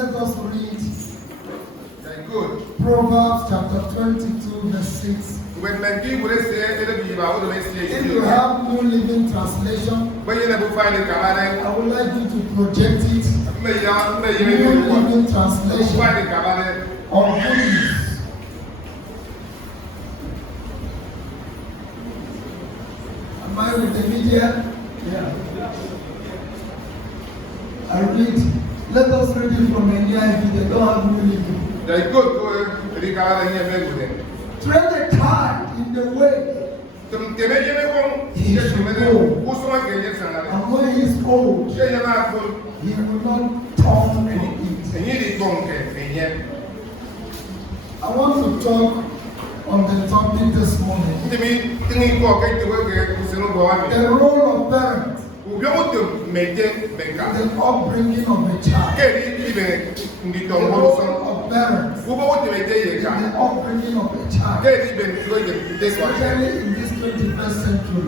Let us read Very good. Proverbs chapter 22, verse 6. If you have New Living Translation, I would like you to project it. New Living Translation of goodness. Am I with the media? Yeah. I read. Let us read it from India if they don't have New Living. Very good. Train a child in the way he should go, and when he is old, he will not turn from it. I want to talk on the topic this morning. The role of parents in the upbringing of a child. The role of parents in the upbringing of a child, especially in this 21st century.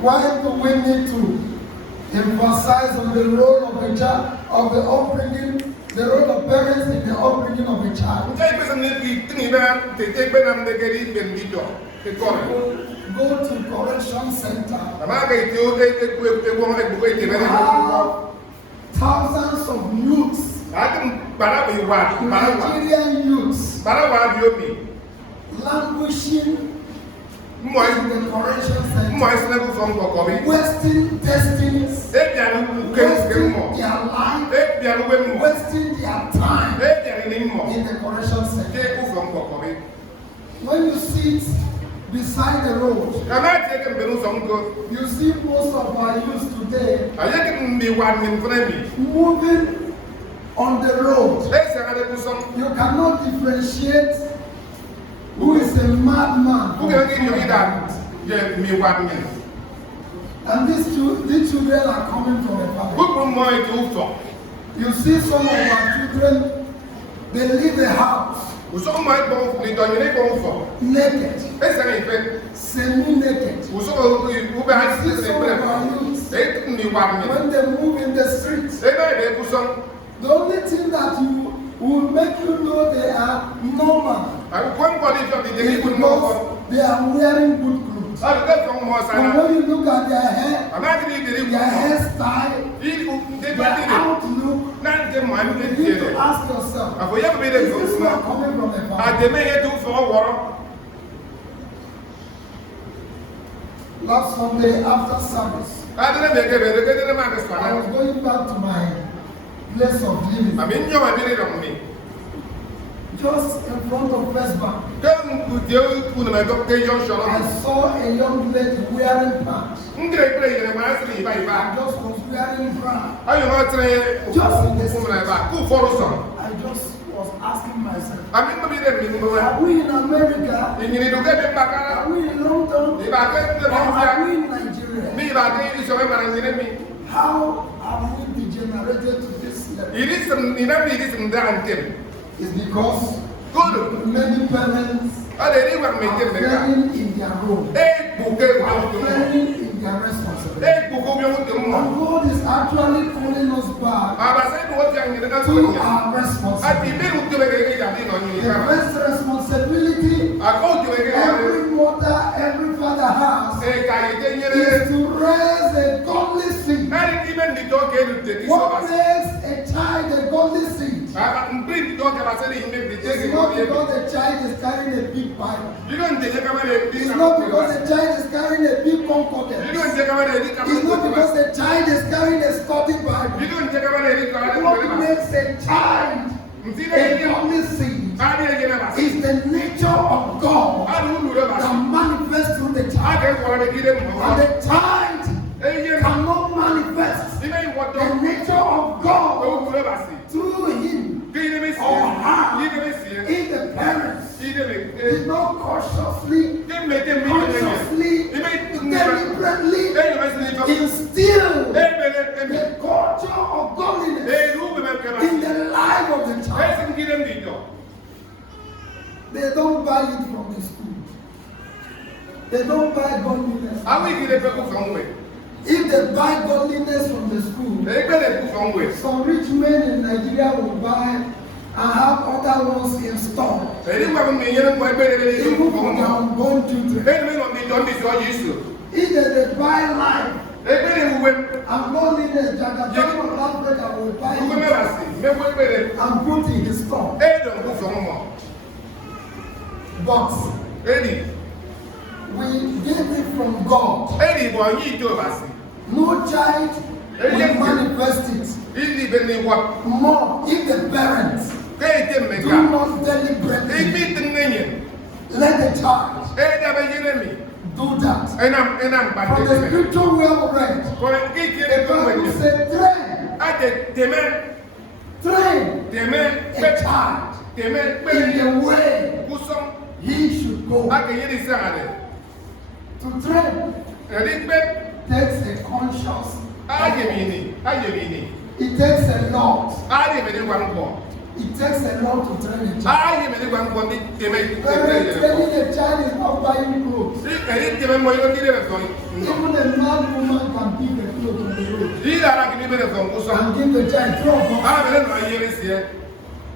Why do we need to emphasize on the role of a child, of the upbringing, the role of parents in the upbringing of a child? Go to correction center. Thousands of youths, Nigerian youths, languishing in the correction center, wasting destinies, wasting their life, wasting their time in the correction center. When you sit beside the road, you see most of our youth today moving on the road. You cannot differentiate who is a madman. And these children are coming from a family. You see some of our children, they leave the house naked, semi-naked. You see some of our youths, when they move in the streets, the only thing that will make you know they are normal is because they are wearing good clothes. And when you look at their hair, their hairstyle, their outlook, you need to ask yourself, is this not coming from a family? Last Sunday after service, I was going back to my place of living, just in front of First Bank. I saw a young lady wearing pants. I just was wearing bra. Just in the street. I just was asking myself, are we in America? Are we in London? Or are we in Nigeria? How have we degenerated to this level? It's because many parents are failing in their role, failing in their responsibility. And God is actually calling us back to our responsibility. The first responsibility every mother, every father has is to raise a godly seed. What makes a child a godly seed? It's not because the child is carrying a big Bible. It's not because the child is carrying a big concordance. It's not because the child is carrying a study Bible. What makes a child a godly seed is the nature of God that manifests through the child. And the child cannot manifest the nature of God through him or her if the parents did not consciously, deliberately instill the culture of godliness in the life of the child. They don't buy it from the school. They don't buy godliness. If they buy godliness from the school, some rich men in Nigeria will buy and have other ones in store. Even for their unborn children. If they buy life and godliness, the son of Africa will buy it and put in his store. But we get it from God. No child will manifest it. More if the parents do not deliberately let the child do that. From the scripture we have read, the Bible said, train a child in the way he should go. To train takes a conscious. It takes a lot. It takes a lot to train a child. Training a child is not buying clothes. Even a mad woman can pick a clothes on the road and give the child 12.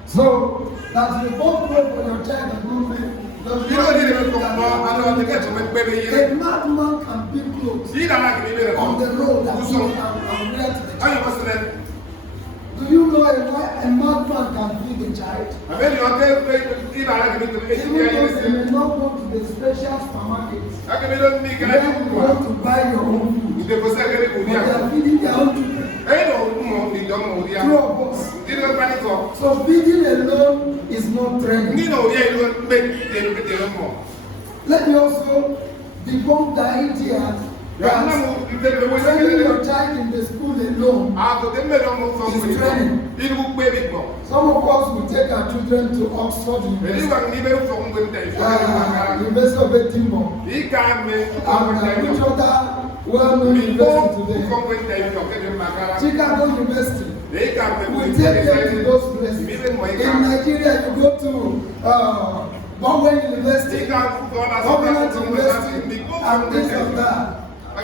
So that you both pray for your child and movement. A madman can pick clothes on the road and wear to the child. Do you know a madman can feed a child? Even though they may not go to the special supermarkets, where you want to buy your own food, but they are feeding their own children. Two of us. So feeding alone is not training. Let me also debunk the idea that training your child in the school alone is training. Some of us will take our children to Oxford University of Edinburgh, and which other well-known university today? Chicago University. We take them to those places. In Nigeria, you go to Bombay University, Government University, and things like that.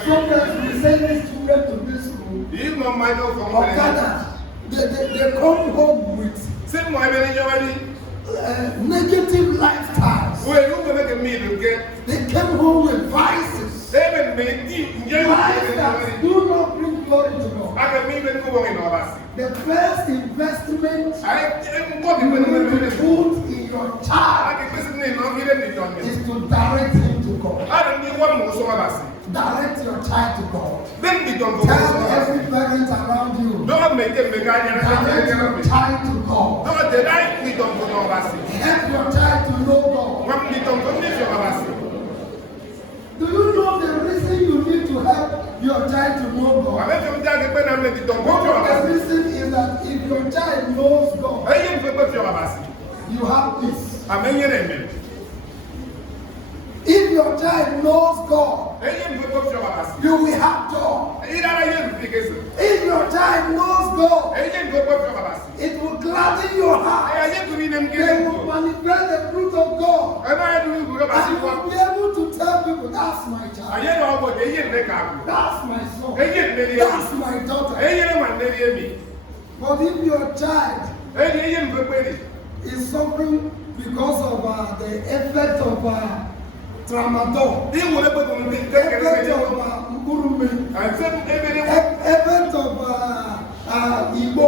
Sometimes we send these children to this school, or Ghana. They come home with negative lifestyles. They came home with vices. Lives that do not bring glory to God. The first investment you need to put in your child is to direct him to God. Direct your child to God. Tell every parent around you. Direct your child to God. Help your child to know God. Do you know the reason you need to help your child to know God? One of the reasons is that if your child knows God, you have peace. If your child knows God, you will have joy. If your child knows God, it will gladden your heart. They will manifest the fruit of God. And you will be able to tell people, that's my child. That's my son. That's my daughter. But if your child is suffering because of the effect of tramadol, effect of mburume, effect of Igbo,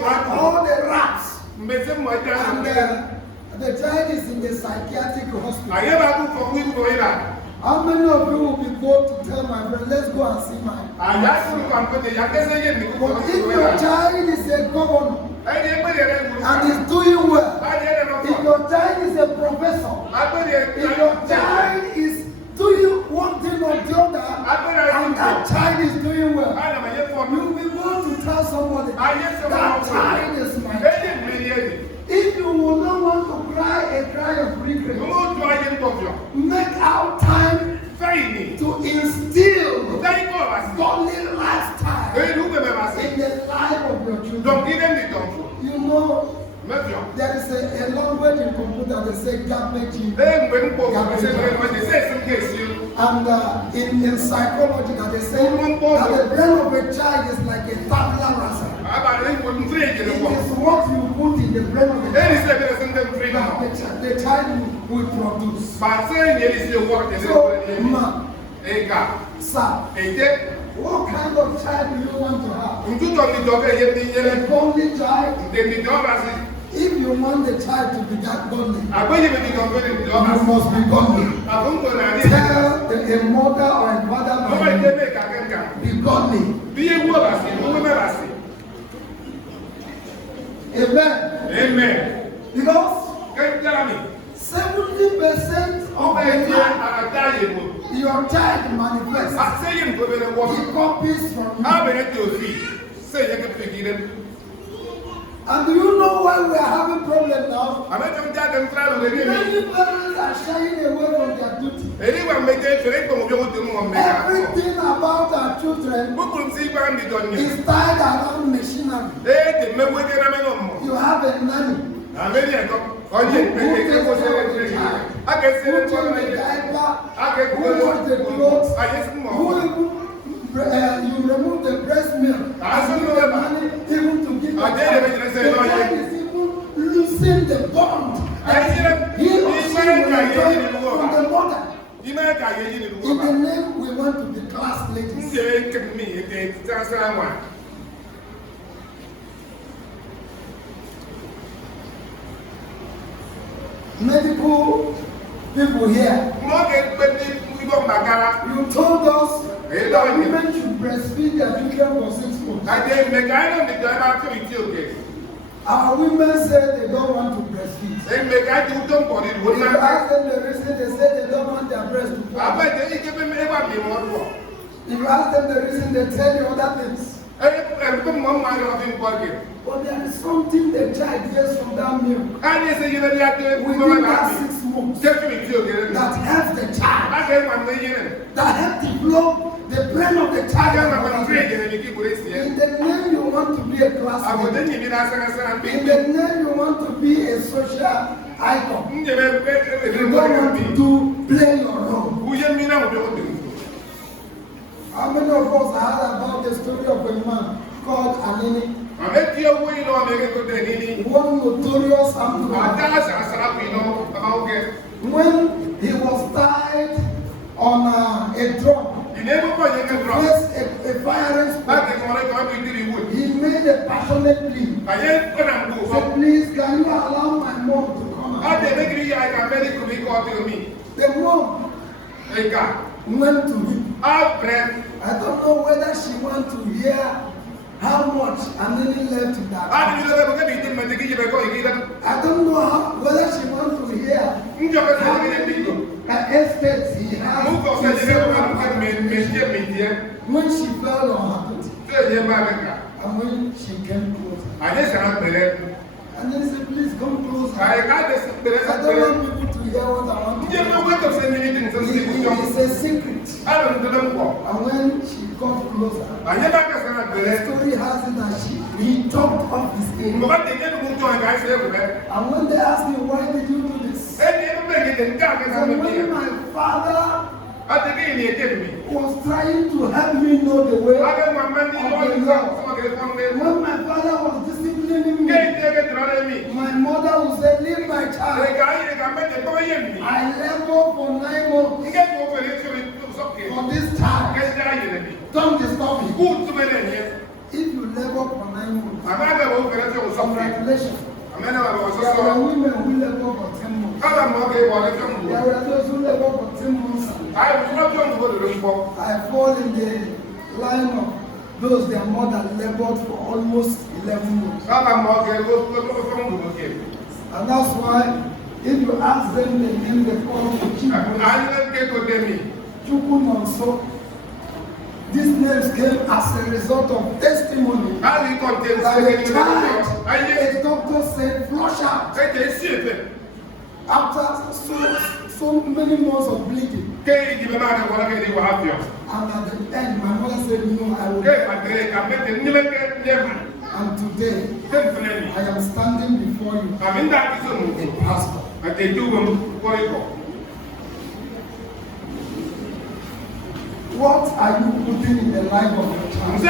and all the rats, and the child is in the psychiatric hospital. How many of you will be bold to tell my friend, let's go and see mine? But if your child is a governor and is doing well, if your child is a professor, if your child is doing one thing or the other, and that child is doing well, you will be bold to tell somebody, that child is my child. If you will not want to cry a cry of regret, make out time to instill godly lifestyle in the life of your children. You know, there is a language in computer that says garbage in. And in psychology, they say that the brain of a child is like a tabula rasa. It is what you put in the brain of a child that the child will produce. So, sir, what kind of child do you want to have? A godly child? If you want the child to be that godly, you must be godly. Tell a mother or a father be godly. Amen. Amen. Because 70% of the time your child manifests. He copies from you. And do you know why we are having problems now? Many parents are shying away from their duty. Everything about our children is tied around machinery. You have a nanny who takes care of the child, who changes the diaper, who washes the clothes, who you remove the breast milk and give the money even to give the child. The child is even losing the bond. And he or she will enjoy from the mother. In the name we want to be class ladies. Medical people here, you told us that women should breastfeed their children for 6 months. Our women say they don't want to breastfeed. If you ask them the reason, they say they don't want their breast to fall. If you ask them the reason, they tell you other things. But there is something the child gets from that milk within that 6 months that helps the child, that helps develop the brain of the child. In the name you want to be a class leader, in the name you want to be a social icon, you don't want to play your role. How many of us heard about the story of a man called Anini? One notorious outlaw. When he was tied on a drum, placed a firing spot, he made a passionate plea. Said, please, can you allow my mom to come out? The mom went to him. I don't know whether she wants to hear how much Anini left in that. I don't know whether she wants to hear how many estates he has when she fell on her feet. And when she came closer. And then he said, please come closer. I don't want people to hear what I want to hear. It's a secret. And when she got closer, the story has it that he chopped off his skin. And when they asked me, why did you do this? And when my father was trying to help me know the way of the Lord, when my father was disciplining me, my mother would say, leave my child. I labor for 9 months for this child. Don't disturb me. If you labor for 9 months, congratulations. There were women who labor for 10 months. There were those who labor for 10 months. I fall in the line of those their mother labored for almost 11 months. And that's why if you ask them the name they call Chukwunonso, these names came as a result of testimony that a child, a doctor said, flush out. After so many months of bleeding. And at the end, my mother said, no, I will. And today, I am standing before you, a pastor. What are you putting in the life of your child?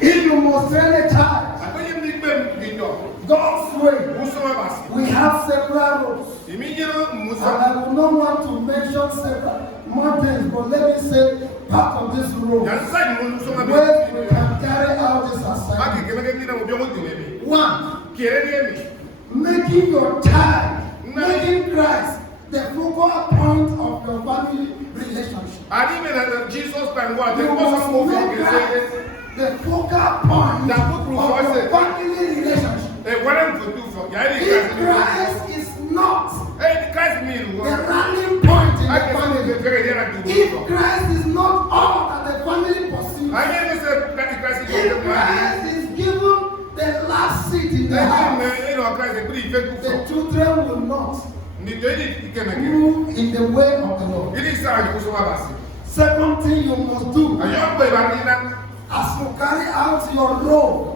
If you must train a child God's way, we have several roads. And I will not want to mention several mountains, but let me say part of this road where we can carry out this assignment. One, making your child, making Christ the focal point of your family relationship. Jesus You must make Christ the focal point of your family relationship. If Christ is not the running point in the family, if Christ is not all that the family pursues, if Christ is given the last seat in the house, the children will not move in the way of the Lord. Second thing you must do as you carry out your role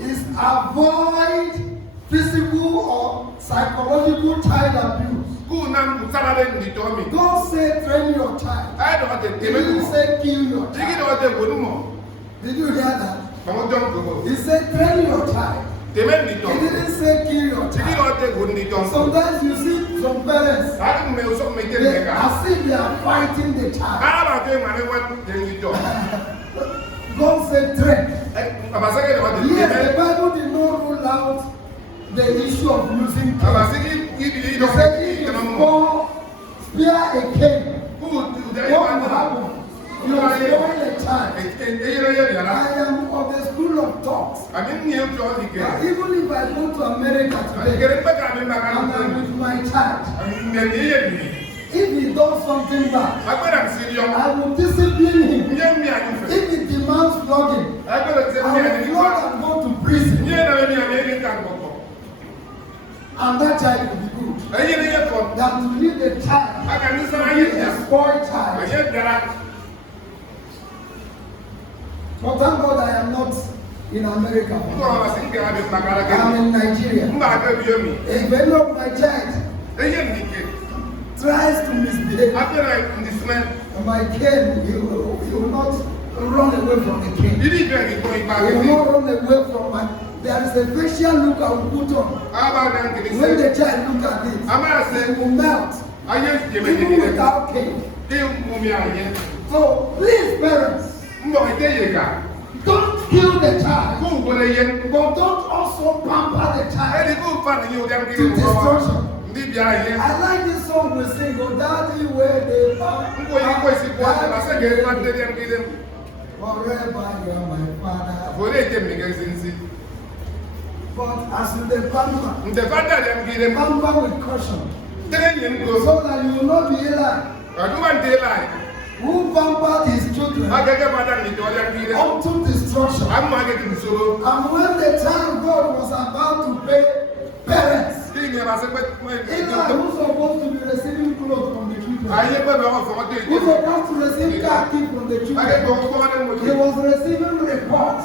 is avoid physical or psychological child abuse. Don't say train your child. He didn't say kill your child. Did you hear that? He said train your child. He didn't say kill your child. Sometimes you see some parents, as if they are fighting the child. God said train. Yes, the Bible did not rule out the issue of losing kids. He said if you spear a king, what will happen? You are spoiling a child. I am of the school of thought. Even if I go to America today and I'm with my child, if he does something bad, I will discipline him. If he demands flogging, I will flog and go to prison. And that child will be good. Than to leave a child, a spoiled child. But thank God I am not in America. I am in Nigeria. If any of my child tries to misbehave, my king, he will not run away from the king. He will not run away from my. There is a facial look I will put on. When the child looks at it, he will melt. Even without king. So please, parents, don't kill the child, but don't also pamper the child to destruction. I like this song we sing, "Oh Daddy, where they forever you are my father." But as with the pamper with caution, so that you will not be alive. Who pampered his children unto destruction. And when the child God was about to pay parents, Eli, who's supposed to be receiving clothes from the children, who's supposed to receive car key from the children, he was receiving reports.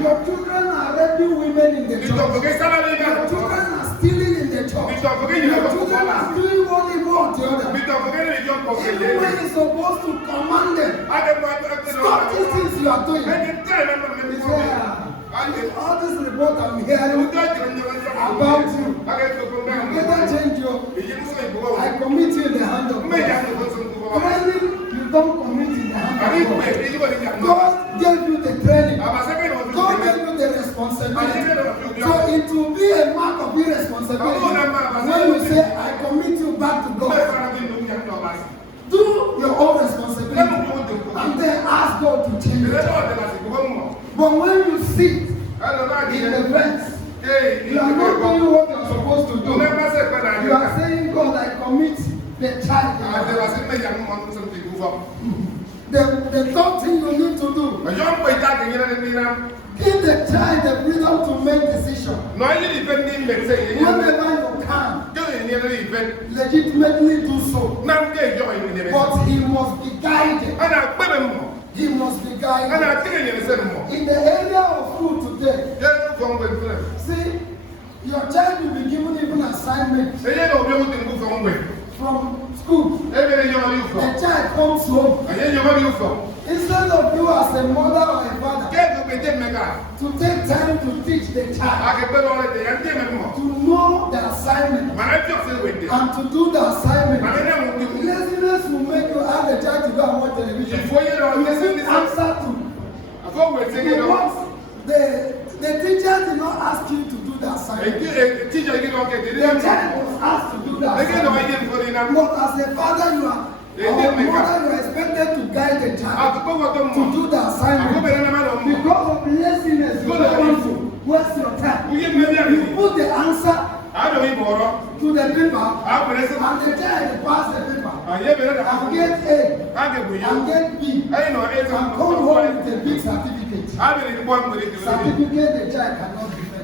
Your children are raping women in the church. Your children are stealing in the church. Your children are doing only one to the other. Everywhere is supposed to command them. Stop these things you are doing. All this report I'm hearing about you, you better change your. I commit you in the hand of God. Training, you don't commit in the hand of God. God gave you the training. God gave you the responsibility. So it will be a mark of irresponsibility when you say, I commit you back to God. Do your own responsibility and then ask God to change it. But when you sit in the fence, you are not doing what you are supposed to do. You are saying, God, I commit the child. The third thing you need to do, give the child the freedom to make decisions. Whenever you can, legitimately do so. But he must be guided. He must be guided. In the area of food today, see, your child will be given even assignments from school. If a child comes home, instead of you as a mother or a father to take time to teach the child to know the assignment and to do the assignment, laziness will make you ask the child to go and watch television. You need answer to the teacher did not ask you to do the assignment. The child was asked to do the assignment. But as a father, you are expected to guide the child to do the assignment. Because of laziness, you don't want to waste your time. You put the answer to the paper, and the child pass the paper, and get A, and get B, and come home with a big certificate. Certificate the child cannot defend.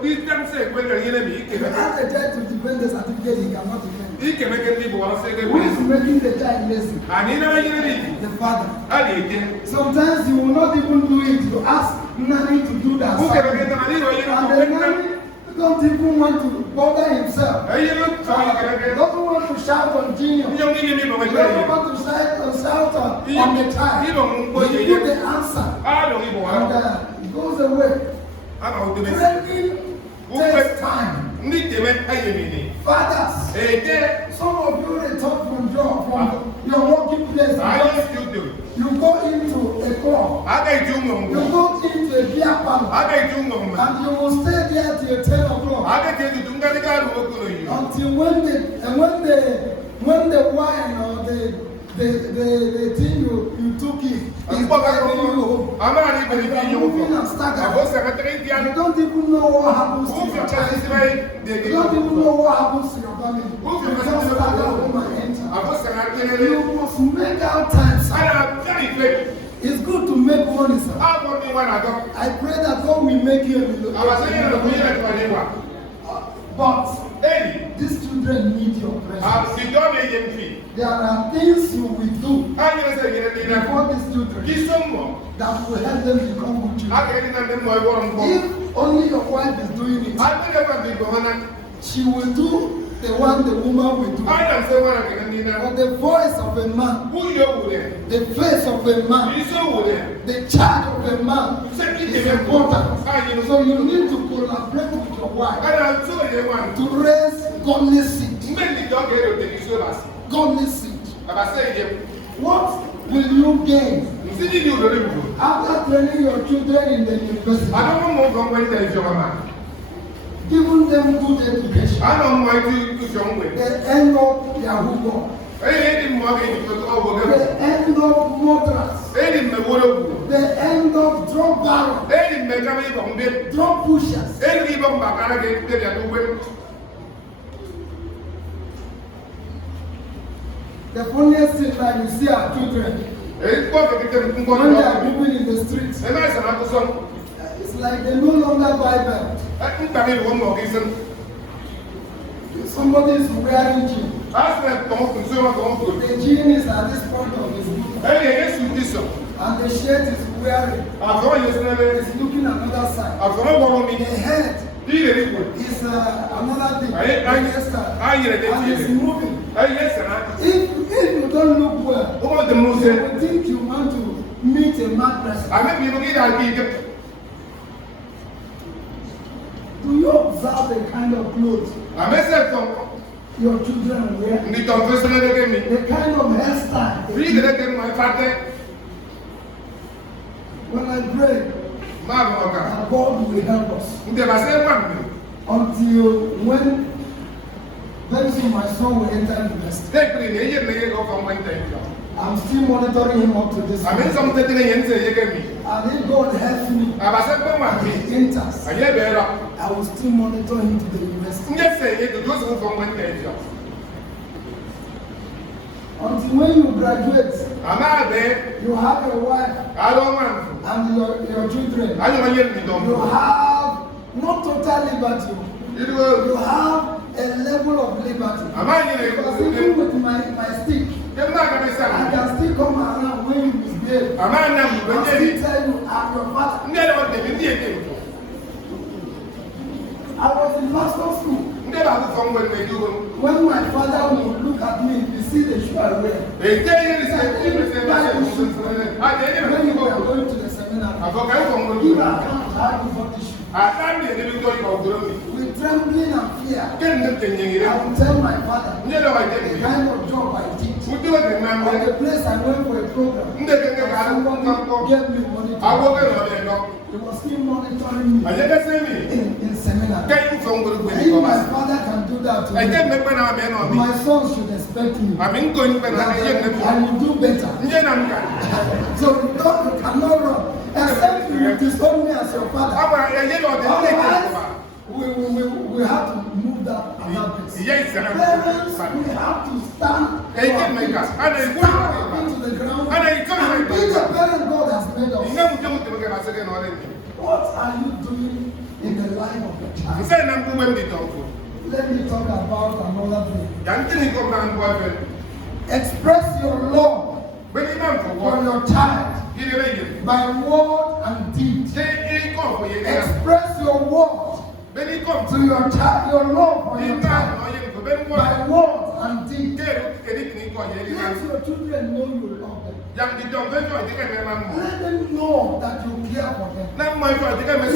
If you ask the child to defend the certificate, he cannot defend. Who is making the child lazy? The father. Sometimes you will not even do it. You ask nanny to do that. And the nanny don't even want to bother himself. Doesn't want to shout on Junior. Doesn't want to shout on the child. He give the answer. And it goes away. Training takes time. Fathers, some of you return from your working place. You go into a club. You go into a beer parlor. And you will stay there till 10 o'clock. Until when the wine or the thing you took in is driving you home. You moving and staggering. You don't even know what happens to your child. You don't even know what happens to your family. You just stagger home and enter. You must make out time, sir. It's good to make money, sir. I pray that God will make you a but these children need your presence. There are things you will do before these children that will help them become good children. If only your wife is doing it, she will do the one the woman will do. But the voice of a man, the face of a man, the charge of a man is important. So you need to collaborate with your wife to raise godly seed. Godly seed. What will you gain after training your children in the university? Giving them good education. They end up Yahoo. They end up murderers. They end up drug barons. Drug pushers. The funniest thing that you see our children when they are moving in the streets, it's like they no longer Bible. Somebody is wearing jeans. The jean is at this point of his boot. And the shirt is wearing. He's looking another side. The head is another thing. And he's moving. If you don't look well, you think you want to meet a mad person. Do you observe the kind of clothes your children wear? The kind of hairstyle. When I pray, God will help us. Until when very soon my son will enter university. I'm still monitoring him up to this point. And if God helps me, he enters, I will still monitor him to the university. Until when you graduate, you have a wife and your children. You have not total liberty. You have a level of liberty. Because even with my stick, I can still come around when you misbehave. I still tell you I'm your father. I was in master school. When my father would look at me, he see the shoe I wear. When you were going to the seminar, you can't have issue. With trembling and fear, I will tell my father the kind of job I did, or the place I went for a program. Someone gave me money. He was still monitoring me in seminar. If my father can do that to me, my son should expect me that I will do better. So you cannot run. Except you disown me as your father. Otherwise, we have to move that habit. Parents, we have to stand into the ground and be the parent God has made us. What are you doing in the life of the child? Let me talk about another thing. Express your love for your child by word and deed. Express your word to your child, your love for your child by word and deed. Let your children know you love them. Let them know that you care for them.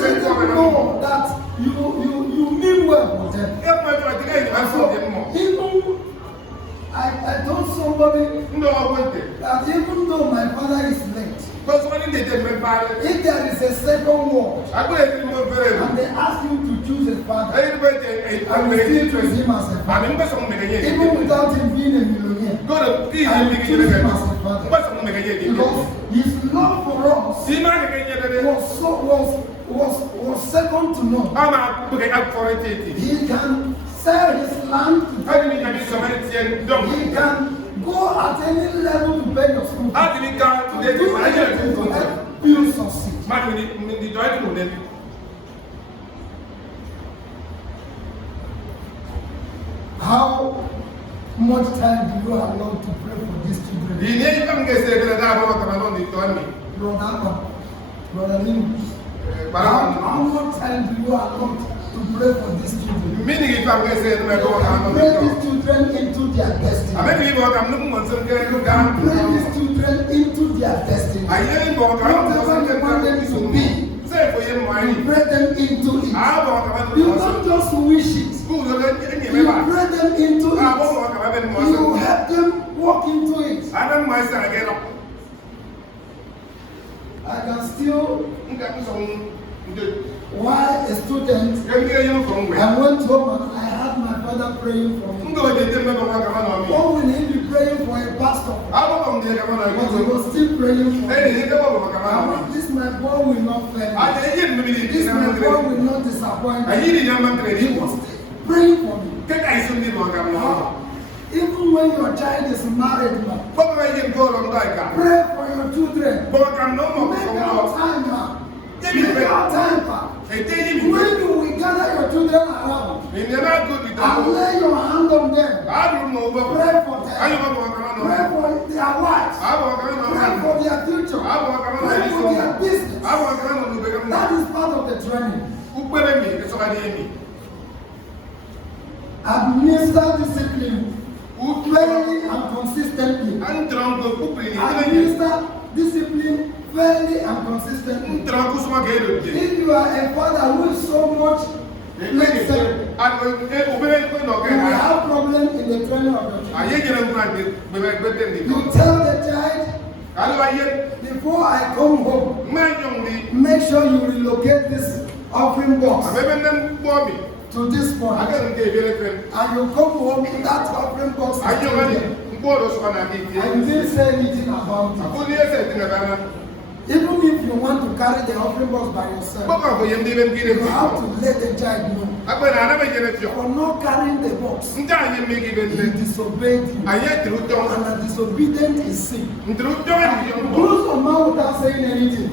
Let them know that you mean well for them. I told somebody that even though my father is late, if there is a second word and they ask you to choose a father, I will still choose him as a father. Even without him being a millionaire, I will choose him as a father. Because his love for us was second to none. He can sell his land to pay. He can go at any level to pay your school. To do anything to help you succeed. How much time do you allow to pray for these children? Brother Linus, how much time do you allow to pray for these children? Pray these children into their destiny. Pray these children into their destiny. Whatever you want them to be, you pray them into it. You don't just wish it. You pray them into it. You help them walk into it. I can still. Why a student, I went home and I had my father praying for me. Why will he be praying for a pastor? But he was still praying for me. This my boy will not fail me. This my boy will not disappoint me. He was still praying for me. Even when your child is married, man, pray for your children. Make out time, man. Make out time, man. When you will gather your children around and lay your hand on them, pray for them, pray for their wives, pray for their future, pray for their business. That is part of the training. Administer discipline fairly and consistently. Administer discipline fairly and consistently. If you are a father who is so much flexible, you will have problems in the training of your child. You tell the child, before I come home, make sure you relocate this offering box to this point. And you come home in that offering box. And you didn't say anything about it. Even if you want to carry the offering box by yourself, you have to let the child know. For not carrying the box, he disobeyed you. And a disobedient is sin. Close your mouth without saying anything.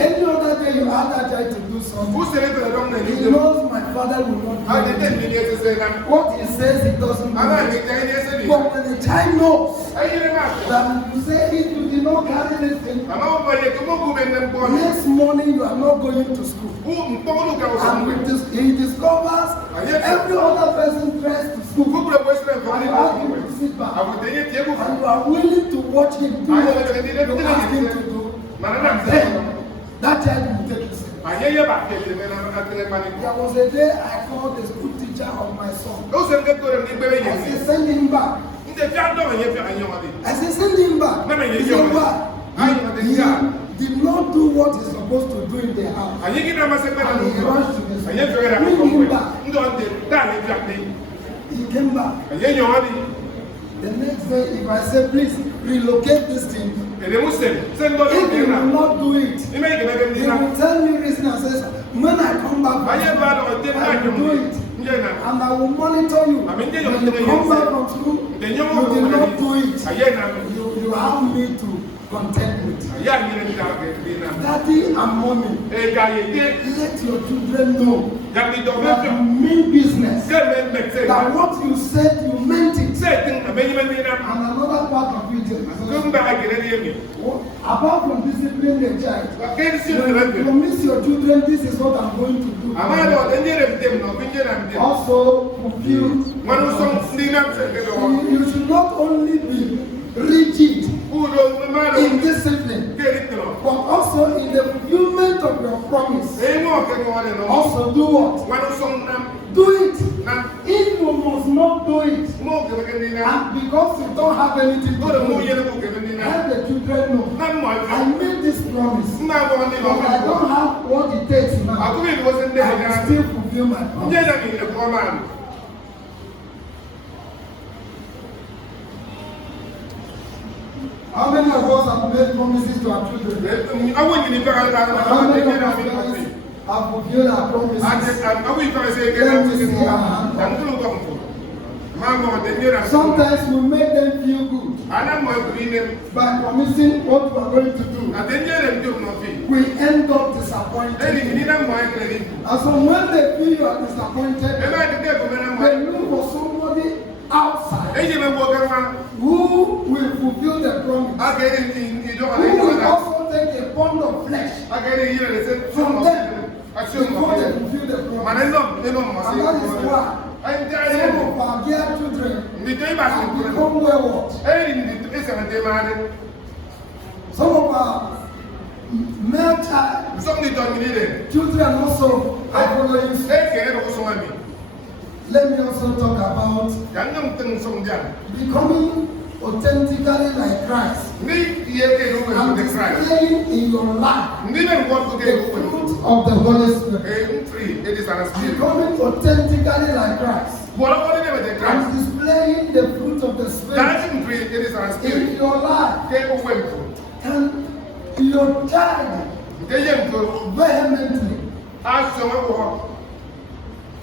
Any other day way you ask that child to do something, Who said it to the wrong he name? knows my father will not How do did it. they begin to say that? What he says, he doesn't I'm not do it. getting any. But when the child knows I hear him out. that you say if you did not carry this thing, I'm over here. Come on, go and them born. next morning you are not going to school. Who don't look at And something? he discovers every other person tries to school. Who put a Western And family? you ask him to sit I back. would tell you, table. And you are willing to watch him do I what never did you ask him to do. Then that child will take his. I hear you back here. Then There was a day I called the school teacher of my son. those are good. I said, send him back. In the job, don't you have any money? I said, send him back. He said, why? He did not do what he's supposed to do in the house. I think I'm a second. And he rushed to the I school. hear you Bring him back. don't that. He came back. I hear your money. The next day, if I say, please relocate this thing, And the Muslim, send if he will God. not do it, You make it like he will tell me reason and says, when I come back, I hear bad or did I will do it. Yeah, And I will monitor you. I mean, When you come back from school, the you young did not do it. I hear now. You have me to contend with. Yeah, you know, Daddy and mommy, hey, guy, let your children know that the that you doctor mean business. said, That what you said, you meant it. say, And another part of it is, come back and hear me. apart from disciplining the child, I can't see the when you record. promise your children, this is what I'm going to do. I'm not any of them, no, I'm Also, fulfill. one who some You should not only be rigid who don't matter in discipline, get it, but also in the fulfillment of your promise. they won't get more than Also do what? one who some Do it. now, If you must not do it, more than and because you don't have anything go to to more do, yellow book and let the children know. not I more. made this promise, Not one but I don't have what it takes I now. believe it wasn't I there. will still fulfill my promise. Yeah, I mean, the command. How many of us have made promises to our children? I want you to How many of us have fulfilled our promises? Sometimes we make them feel good by promising what we are going to do. We end up disappointed. And so when they feel you are disappointed, they look for somebody outside who will fulfill the promise. Who will also take a pound of flesh from them before they fulfill the promise. And that is why some of our dear children have become wayward. Some of our male children also are following suit. Let me also talk about becoming authentically like Christ and displaying in your life the fruit of the Holy Spirit. Becoming authentically like Christ and displaying the fruit of the Spirit in your life. And your child vehemently,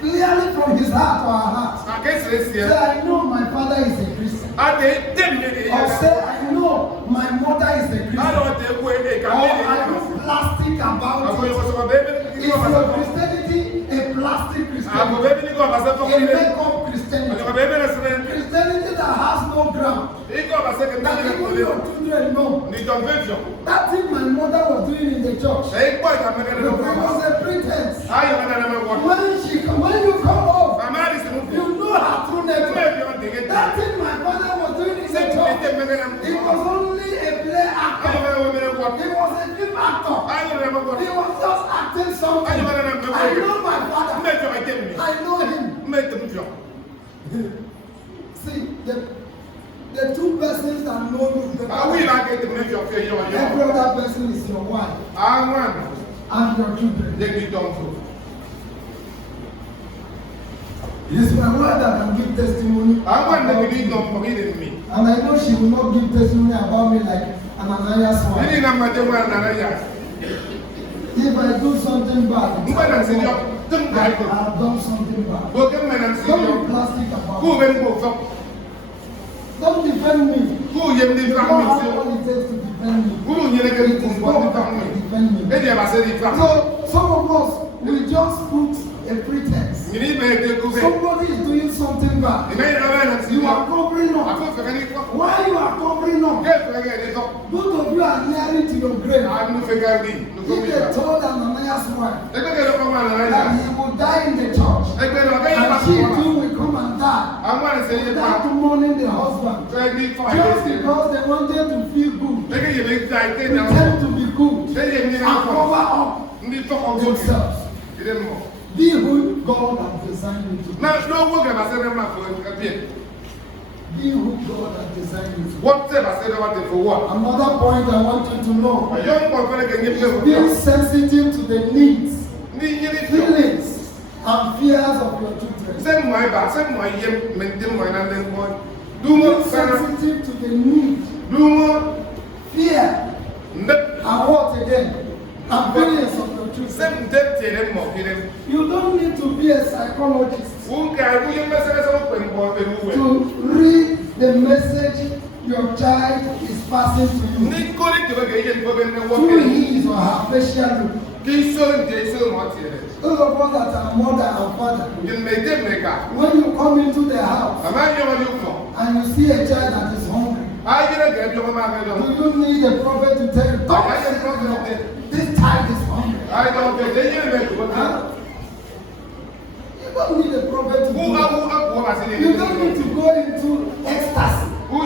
clearly from his heart or her heart, say, I know my father is a Christian. Or say, I know my mother is a Christian. Or I know plastic about it. Is your Christianity a plastic Christianity? A makeup Christianity? Christianity that has no ground. That even your children know. That thing my mother was doing in the church, it was a pretense. When you come home, you know her true nature. That thing my father was doing in the church, it was only a play actor. He was a film actor. He was just acting something. I know my father. I know him. See, the two persons that know you better, every other person is your wife and your children. It is my wife that can give testimony about me. And I know she will not give testimony about me like Ananias wife. If I do something bad, I have done something bad. Don't be plastic about it. Don't defend me. You don't have what it takes to defend defend me. It is God that can defend me. So some of us, we just put a pretense. Somebody is doing something bad. You are covering up. Why you are covering up? Both of you are nearly to your grave. If they told Ananias' wife that he will die in the church, and she too will come and die without mourning the husband, just because they wanted to feel good, pretend to be good, and cover up themselves. Be who God has designed you to be. Be who God has designed you to be. Another point I want you to know is being sensitive to the needs, feelings, and fears of your children. Being sensitive to the need, fear, and what again? And feelings of your children. You don't need to be a psychologist to read the message your child is passing to you through his or her facial look. Those of us that are mother and father, when you come into the house and you see a child that is hungry, do you need a prophet to tell you, this child is hungry? You don't need a prophet to do that. You don't need to go into ecstasy to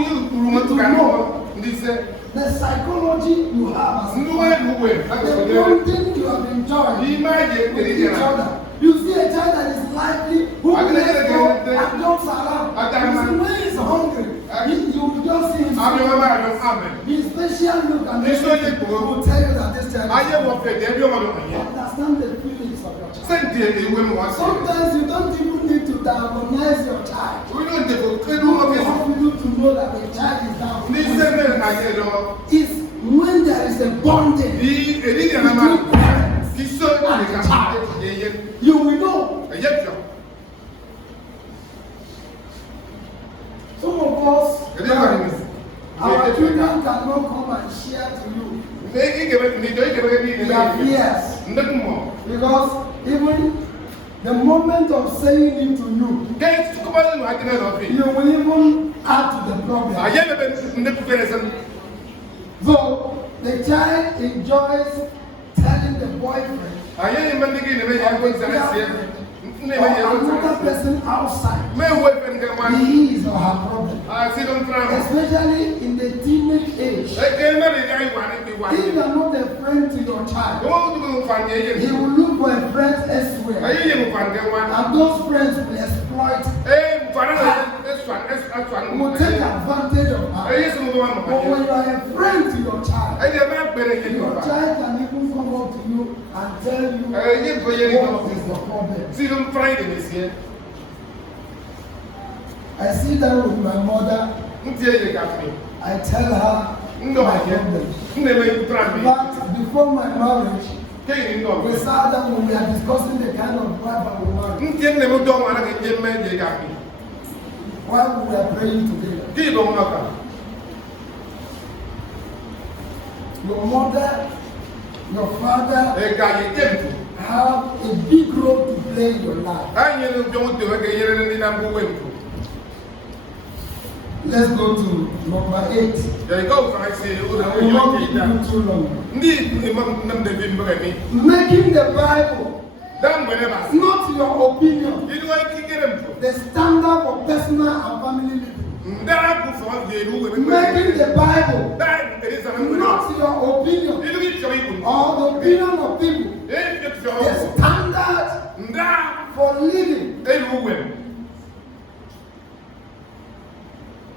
know the psychology you have as a father, the bonding you have enjoyed with each other. You see a child that is lively, who plays go and jumps around. You see when he's hungry, you just see him. His facial look and everything will tell you that this child is hungry. Understand the feelings of your child. Sometimes you don't even need to diagnose your child. You want you to know that the child is down. It's when there is a bonding between parents and the child. You will know. Some of us, our children cannot come and share to you their fears. Because even the moment of saying it to you, you will even add to the problem. So the child enjoys telling the boyfriend or another person outside he is or her problem. Especially in the teenage age. If you are not a friend to your child, he will look for a friend elsewhere. And those friends will exploit her, will take advantage of her. But when you are a friend to your child can even come up to you and tell you what is the problem. I sit down with my mother. I tell her my problem. But before my marriage, we sat down when we are discussing the kind of wife I will marry. While we are praying together. Your mother, your father have a big role to play in your life. Let's go to number 8. I will not keep you too long. Making the Bible not your opinion, the standard for personal and family living. Making the Bible not your opinion or the opinion of people, the standard for living,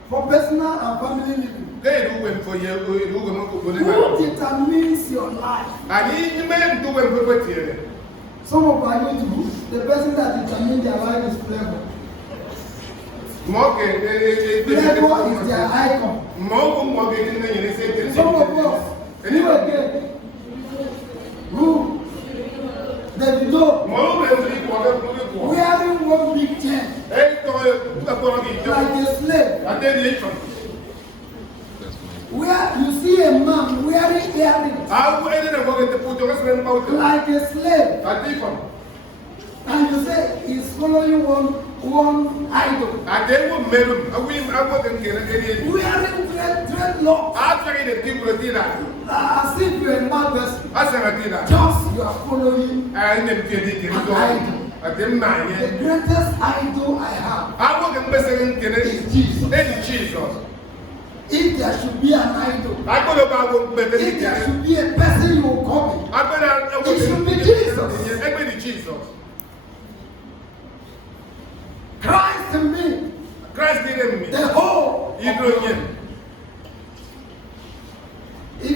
for personal and family living. Who determines your life? Some of our youth, the person that determines their life is Flavor. Flavor is their icon. Some of us, who again? Who? Davido. Wearing one big chain. Like a slave. Where you see see a man wearing earrings like a slave, and you say he's following one idol, wearing dreadlocks, as if you're a mad person. Just you are following an idol. The greatest idol I have is Jesus. If there should be an idol, if there should be a person you will copy, it should be Jesus. Christ in me, the whole. If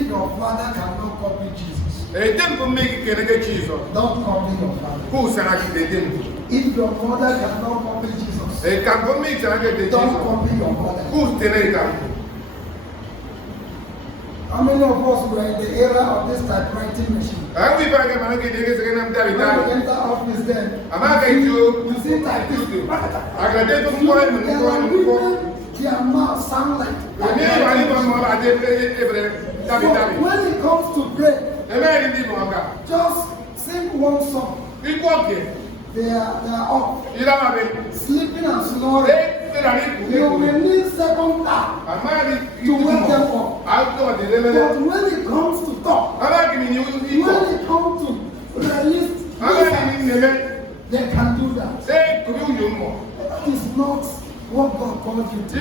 your father cannot copy Jesus, don't copy your father. If your mother cannot copy Jesus, don't copy your mother. How many of us were in the era of this typewriting machine? When we enter office then, you see typing. Their mouth sound like. So when it comes to pray, just sing one song. They are off, sleeping and snoring. You will need second tap to wake them up. But when it comes to talk, when it comes to release, they can do that. That is not what God called you to.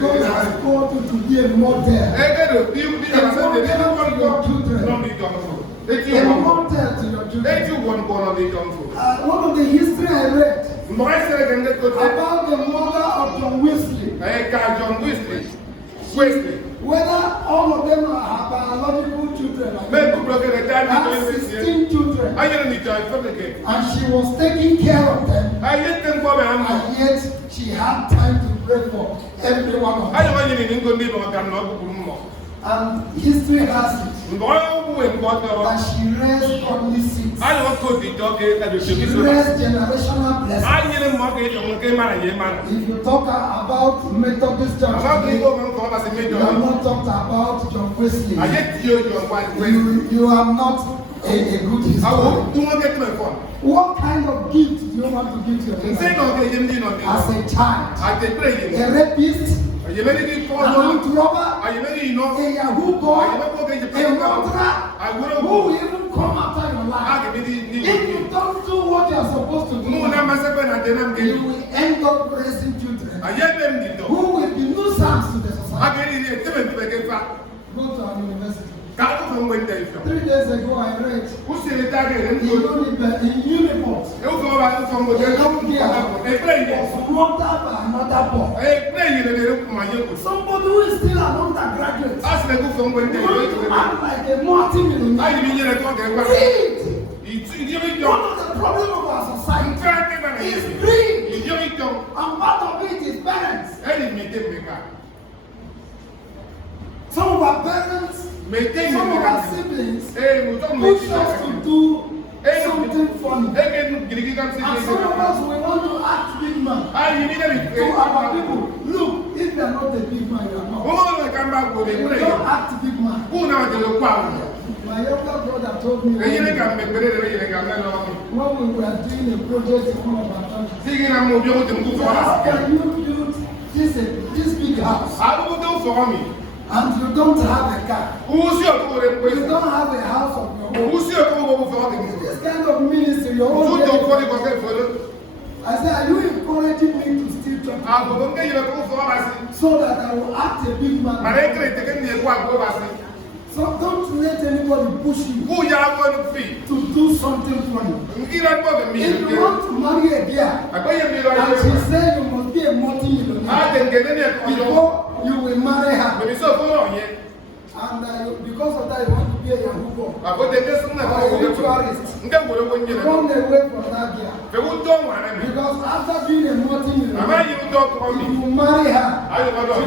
God has called you to be a model. A model to your children. A model to your children. One of the history I read about the mother of John Wesley. Whether all of them are biological children, like 16 children, and she was taking care of them, and yet she had time to pray for every one of them. And history has it that she raised godly seeds. She raised generational blessings. If you talk about Methodist Church today, you have not talked about John Wesley. You are not a good historian. What kind of gift do you want to give to your parents? As a child, a rapist, an armed robber, a Yahoo boy, a murderer, who will even come after your life. If you don't do what you are supposed to do, you will end up raising children who will be nuisance to the society. Go to our university. 3 days ago I read in uniform, a young girl was murdered by another boy. Somebody who is still an undergraduate, going to act like a multi-millionaire. Greed! One of the problems of our society is greed, and part of it is parents. Some of our parents, some of our siblings push us to do something funny. And some of us, we want to act big man. To our people, look, if you are not a big man, you are not. You don't act big man. My younger brother told me when we were doing a project in one of our countries, how can you build this big house? And you don't have a car. You don't have a house of your own. This kind of ministry, your own. I said, are you encouraging me to steal church? So that I will act a big man. So don't let anybody push you to do something funny. If you want to marry a girl, and she says you must be a multi-millionaire before you will marry her. And because of that, you want to be a Yahoo boy or a tourist. Run away from that girl. Because after being a multi-millionaire, if you marry her, she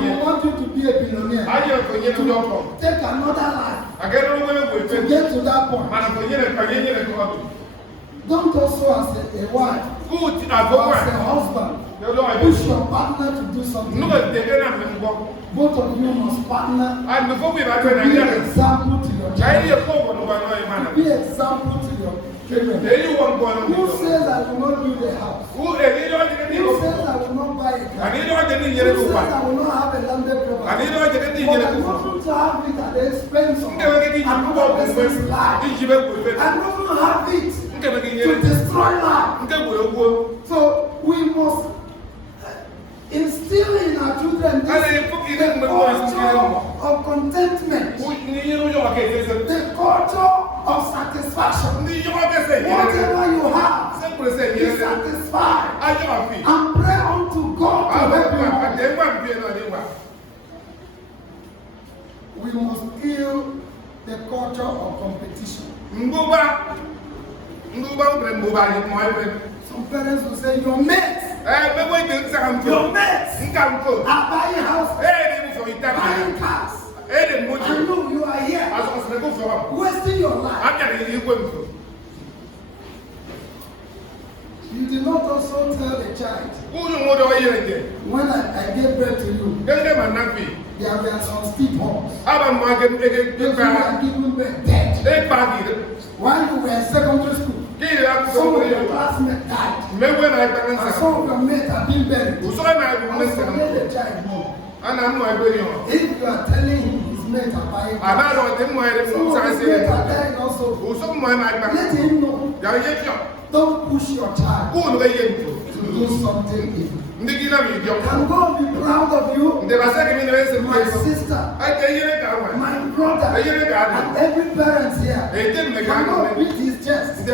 will want you to be a billionaire. To take another life. To get to that point. Don't also as a wife or as a husband push your partner to do something. Both of you must partner to be an example to your child. To be an example to your children. Who says I will not build a house? Who says I will not buy a car? Who says I will not have a landed property? But I'm not to have it at the expense of another person's life. I'm not to have it to destroy life. So we must instill in our children the culture of contentment, the culture of satisfaction. Whatever you have, be satisfied and pray unto God to help you. We must kill the culture of competition. Some parents will say, your mates are buying houses, buying cars. And you are here, wasting your life. You did not also tell the child, when I gave birth to you, there were some steep homes. You were given birth dead. While you were in secondary school, some of your classmates died. And some of your mates have been buried. So let the child know. If you are telling him his mates are buying cars, some of his mates are dying also. Let him know. Don't push your child to do something evil. Can God be proud of you? My sister, my brother, and every parent here. Can God beat his chest and say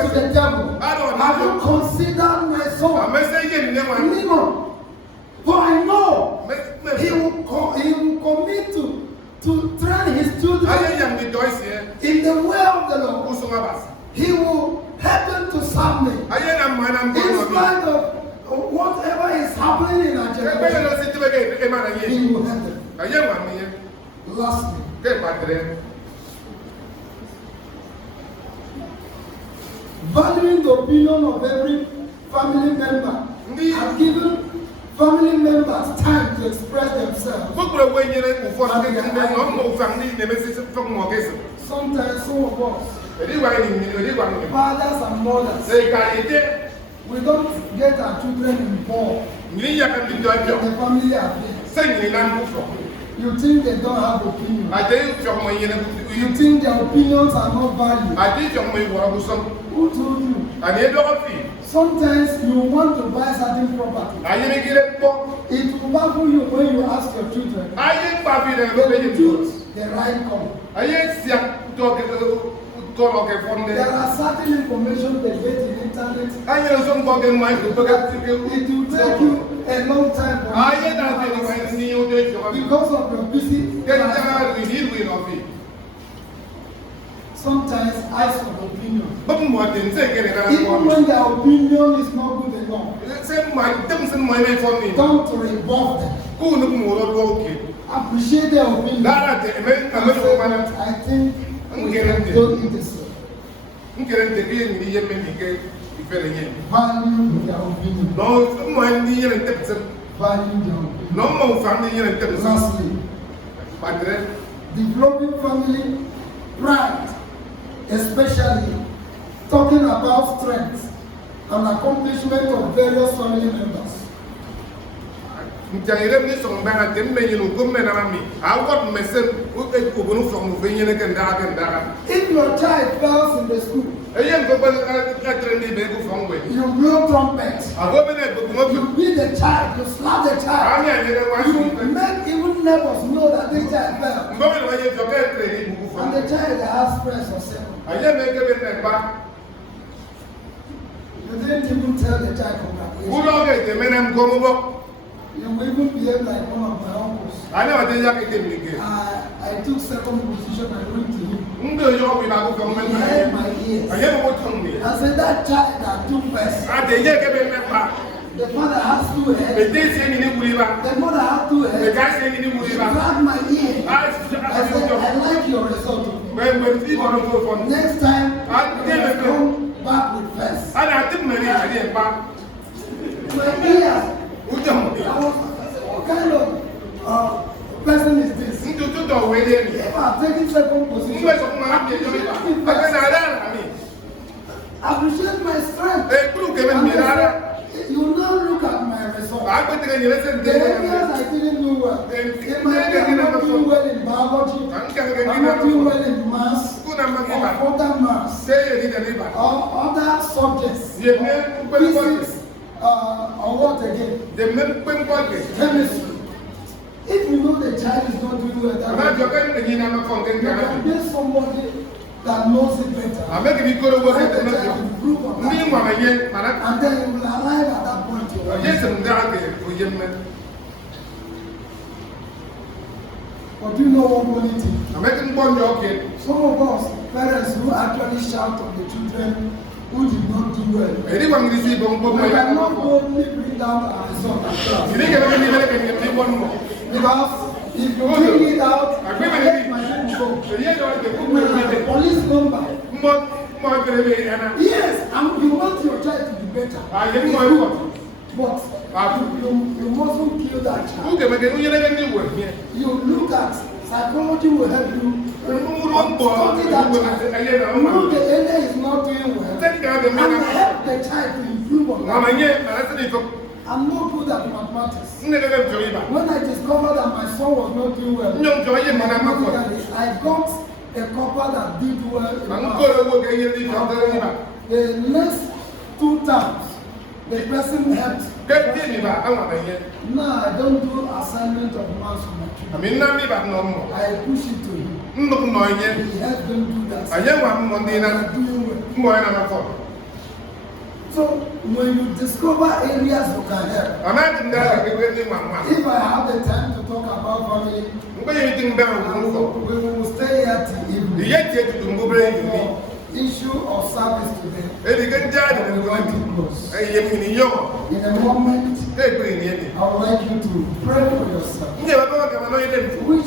to the devil, have you considered my son? No. For I know he will commit to train his children in the way of the Lord. He will help them to serve me. In spite of whatever is happening in our generation, he will help them. Lastly, valuing the opinion of every family member and giving family members time to express themselves. Sometimes some of us, fathers and mothers, we don't get our children involved in the family affairs. You think they don't have opinions. You think their opinions are not valued. Who told you? Sometimes you want to buy certain property. It will baffle you when you ask your children. They will choose the right call. There are certain information they get in the internet. It will take you a long time because of your busy life. Sometimes ask for opinion. Even when their opinion is not good enough, don't rebuff them. Appreciate their opinion. I think we can do this. Value their opinion. Value their opinion. Lastly, developing family pride, especially talking about strengths and accomplishment of various family members. If your child fails in the school, you blow trumpets, you beat the child, you slap the child, you make even neighbors know that this child failed, and the child has friends or seven. You didn't even tell the child congratulations. You will even behave like one of my uncles. I took second position and went to him. He held my ears. I said, that child that took first. The father has 2 heads. The mother has 2 heads. He grabbed my ear. I said, I like your result. Next time, you must come back with first. my ears. I was what kind of person is this? If I'm taking second position, appreciate my strength. You now look at my results. The areas I didn't do well. I'm not doing well in biology. I'm not doing well in maths or other maths or other subjects. Physics or what again? Chemistry. If you know the child is not doing well, that you can get somebody that knows it better. And then you will arrive at that point. But do you know one funny thing? Some of us parents who actually shout on the children who did not do well. We cannot boldly bring down our result at class. Because if you bring it out, let my people go. The police number. Yes, and you want your child to be better. But you mustn't kill that child. You look at psychology will help you. Study that child. Know the area is not doing well. And help the child to improve on that. I'm not good at mathematics. When I discovered that my son was not doing well, I got a couple that did well in maths. The next 2 times, the person helped. No, I don't do assignment of maths for my children. I push it to him. He helped them do that. They are doing well. So when you discover areas you can help, if I have the time to talk about family, we will stay here till evening for issue of service today. We are going to close. In a moment, I would like you to pray for yourself.